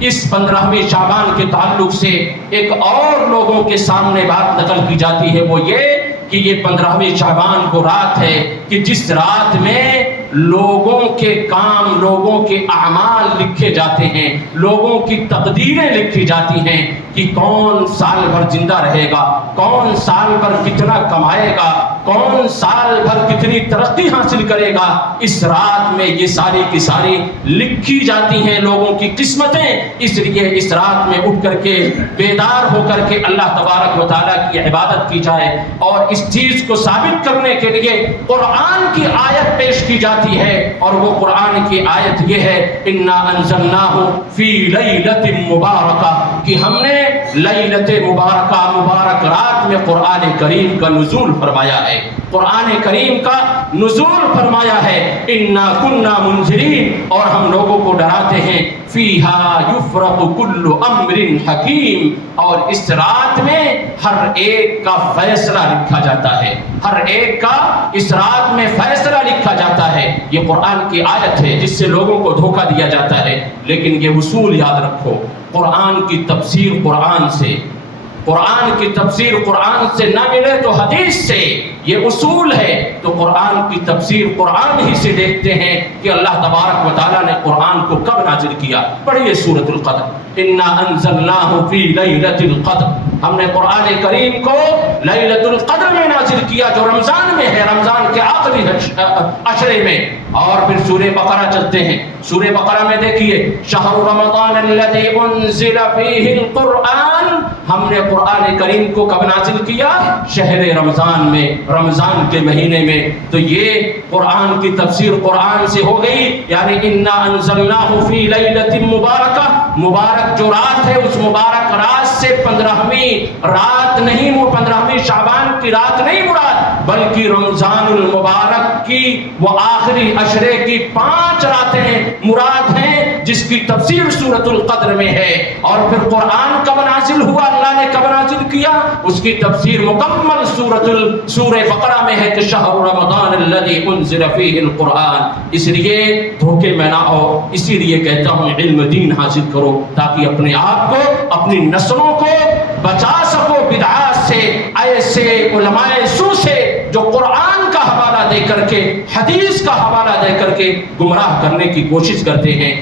اس 15ویں شعبان کے تعلق سے ایک اور لوگوں کے سامنے بات نقل کی جاتی ہے، وہ یہ کہ یہ 15ویں شعبان کو رات ہے کہ جس رات میں لوگوں کے کام، لوگوں کے اعمال لکھے جاتے ہیں، لوگوں کی تقدیریں لکھی جاتی ہیں کہ کون سال بھر زندہ رہے گا، کون سال بھر کتنا کمائے گا، کون سال بھر کتنی ترقی حاصل کرے گا۔ اس رات میں یہ ساری کی ساری لکھی جاتی ہیں لوگوں کی قسمتیں۔ اس لیے اس رات میں اٹھ کر کے بیدار ہو کر کے اللہ تبارک و تعالیٰ کی عبادت کی جائے، اور اس چیز کو ثابت کرنے کے لیے قرآن کی آیت پیش کی جاتی ہے، اور وہ قرآن کی آیت یہ ہے انا انزلناہ فی لیلۃ مبارکہ، کہ ہم نے لیلۃ مبارکہ، مبارک رات میں قرآن کریم کا نزول فرمایا ہے، قرآن کریم کا نزول فرمایا ہے۔ انا کنا منذرین، اور ہم لوگوں کو ڈراتے ہیں۔ فیہا یفرق کل امر حکیم، اور اس رات میں ہر ایک کا فیصلہ لکھا جاتا ہے، ہر ایک کا اس رات میں فیصلہ لکھا جاتا ہے۔ یہ قرآن کی آیت ہے جس سے لوگوں کو دھوکہ دیا جاتا ہے، لیکن یہ اصول یاد رکھو، قرآن کی تفسیر قرآن سے، قرآن کی تفسیر قرآن سے نہ ملے تو حدیث سے، یہ اصول ہے۔ تو قرآن کی تفسیر قرآن ہی سے دیکھتے ہیں کہ اللہ تبارک و تعالیٰ نے قرآن کو کب نازل کیا۔ پڑھیے سورۃ القدر، انا انزلناہ فی لیلۃ القدر، ہم نے قرآن کریم کو لیلۃ القدر میں نازل کیا، جو رمضان میں ہے، رمضان کے آخری عشرے میں۔ اور پھر سورہ بقرہ چلتے ہیں، سورہ بقرہ میں دیکھیے شہر رمضان الذی انزل فیہ القرآن، ہم نے قرآن کریم کو کب نازل کیا؟ شہر رمضان میں، رمضان کے مہینے میں۔ تو یہ قرآن کی تفسیر قرآن سے ہو گئی، یعنی انا انزلناہ فی لیلۃ مبارکہ، مبارک جو رات ہے اس مبارک رات سے 15ویں رات نہیں، 15ویں شعبان کی رات نہیں مراد، بلکہ رمضان المبارک کی وہ آخری عشرے کی 5 راتیں مراد ہیں، جس کی تفسیر سورۃ القدر میں ہے۔ اور پھر قرآن کب نازل ہوا، اللہ نے کب نازل کیا، اس کی تفسیر مکمل سورہ بقرہ میں ہے کہ شہر رمضان الذی انزل فیہ القرآن۔ اس لیے دھوکے میں نہ ہو، اسی لیے کہتا ہوں علم دین حاصل کرو، تاکہ اپنے آپ کو، اپنی نسلوں کو بچا سکو بدعات سے، ایسے علماء سو سے جو قرآن کا حوالہ دے کر کے، حدیث کا حوالہ دے کر کے گمراہ کرنے کی کوشش کرتے ہیں۔